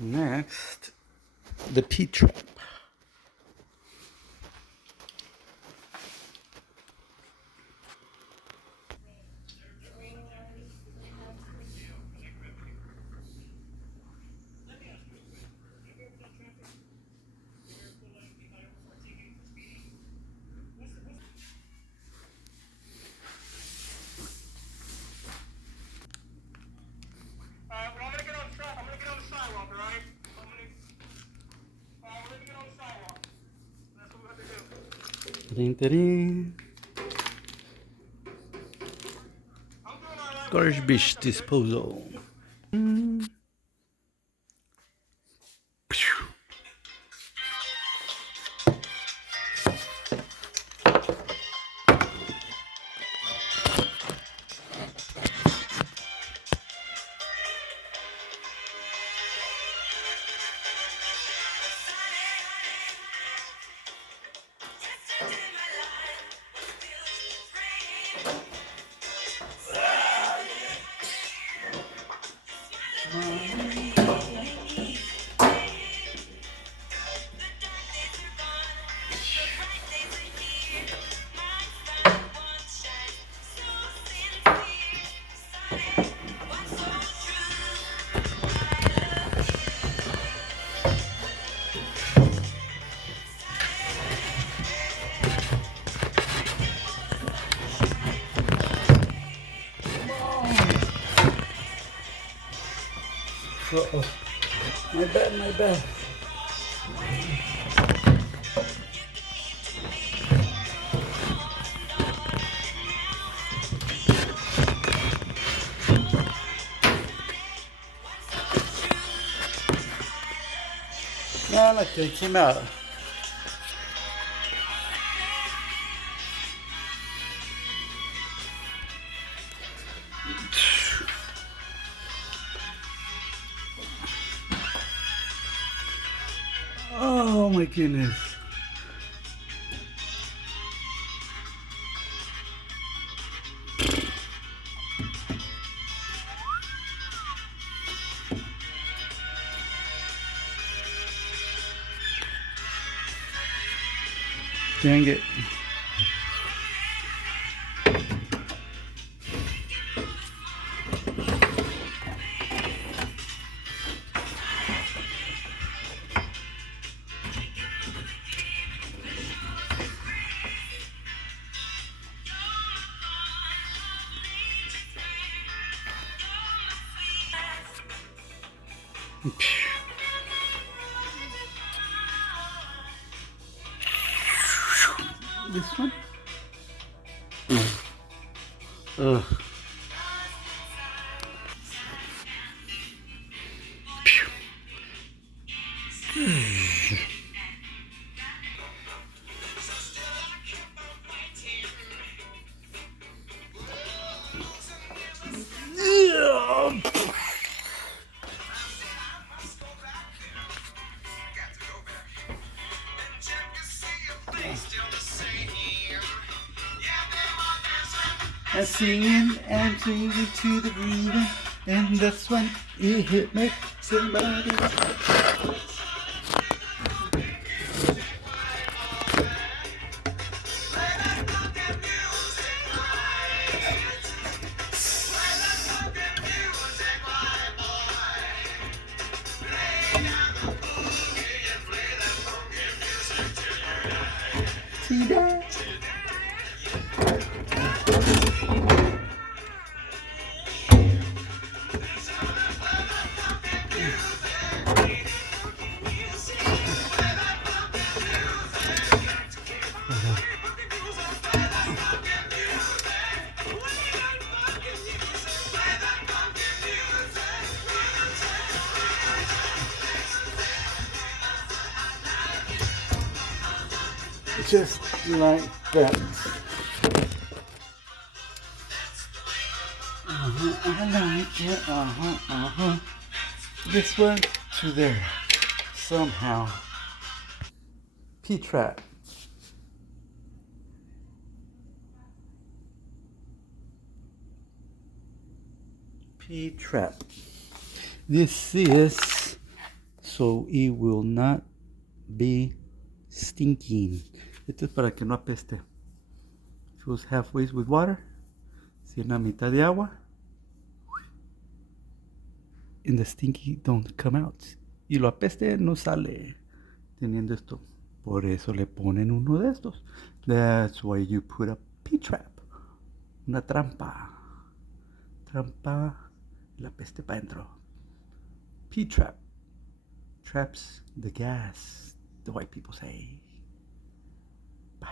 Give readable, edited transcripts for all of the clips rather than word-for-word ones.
Next, the P-trap. Well, I'm gonna get on the sidewalk, all right? We're gonna get on the sidewalk. That's what we have to do. Ding-ding. I'm doing all right. Garbage disposal. Uh-oh. My bad, my bad. No, look, it came out. Oh my goodness. Dang it. This one? Ugh. And singing and singing to the groove, and that's when it hit me. Somebody. See that? Just like that. I like it. This one to there. Somehow. P-trap. P-trap. This is so it will not be stinking. Esto es para que no apeste. Goes halfway with water. Si en la mitad de agua. And the stinky don't come out. Y lo apeste no sale teniendo esto. Por eso le ponen uno de estos. That's why you put a P-trap. Una trampa. Trampa. La peste para adentro. P-trap. Traps the gas. The white people say. Bye.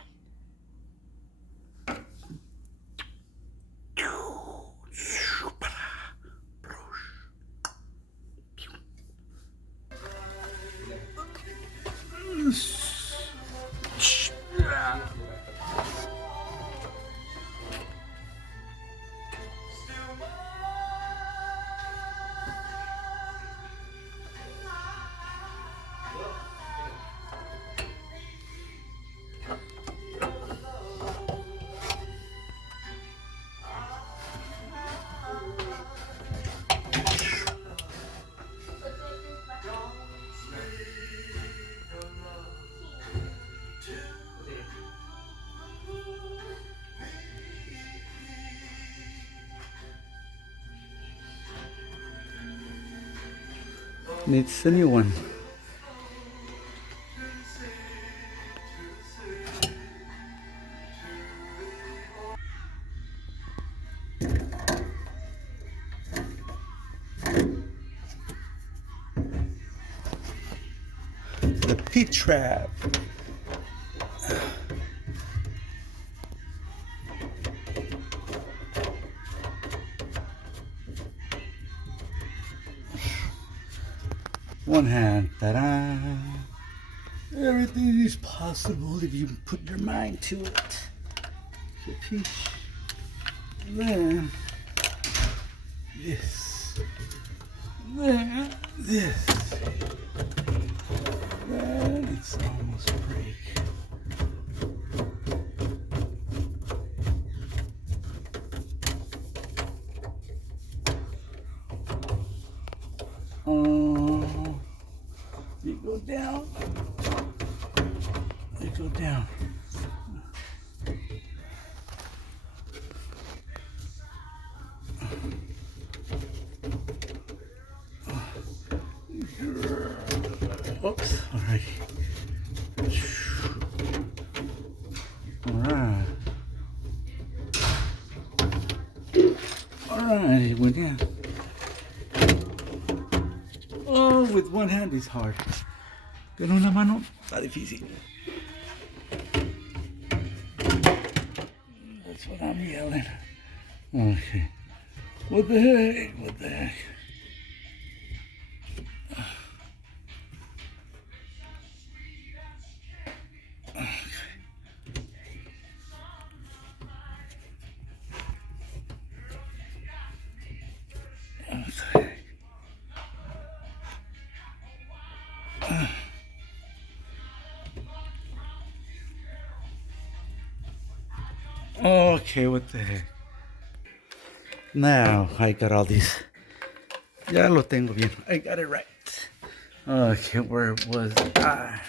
It's a new one. The P-trap. One hand, ta-da! Everything is possible if you put your mind to it. Then this, then this. Then it's almost a break. You go down. You go down. Oops. All right. All right. All right. It went down. Oh, with one hand is hard. Con una mano está difícil. That's what I'm yelling. Okay. What the heck? What the heck? Okay, what the heck? Now I got all these. Ya lo tengo bien. I got it right. Okay, where was I?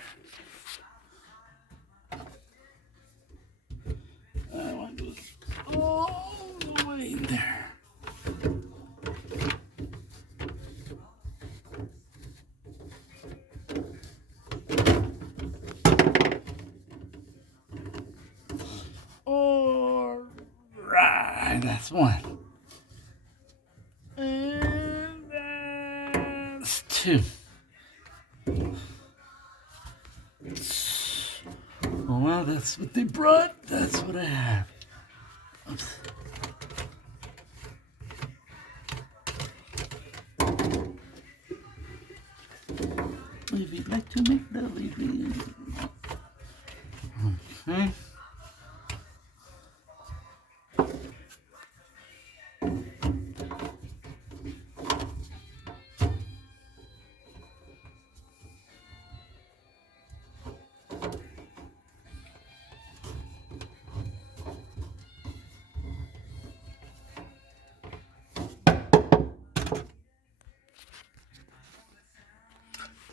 I want to go all the way in there. All right, that's one. And that's two. Oh, well, that's what they brought. That's what I have. Oops. If you'd like to make the review. Okay.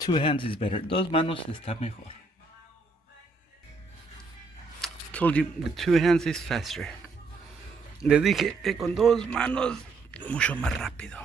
Two hands is better. Dos manos está mejor. Told you with two hands is faster. Le dije que con dos manos mucho más rápido.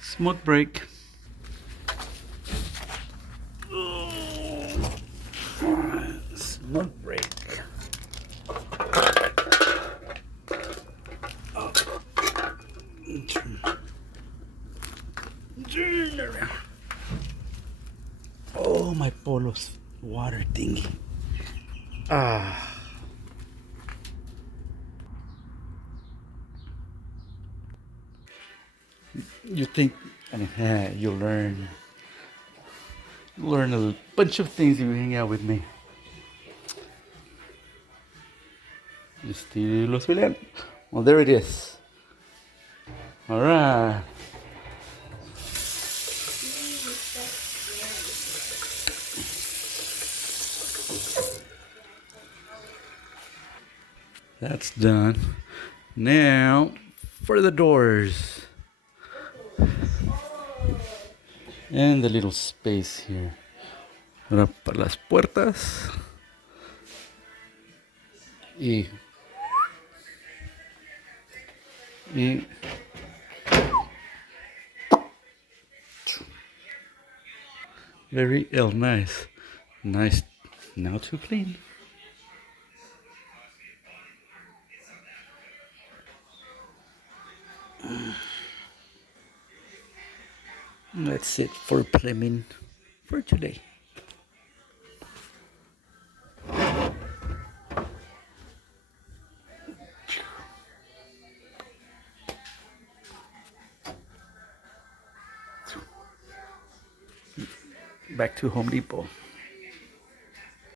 Smoke break. Smoke break. Turn around. Oh, my polo's water thingy. Ah. You think, you learn a bunch of things if you hang out with me. Estilo Zulian. Well, there it is. All right. That's done. Now for the doors. And the little space here. Ahora para las puertas. Y very nice. Nice. Now to clean. That's it for plumbing for today. Back to Home Depot.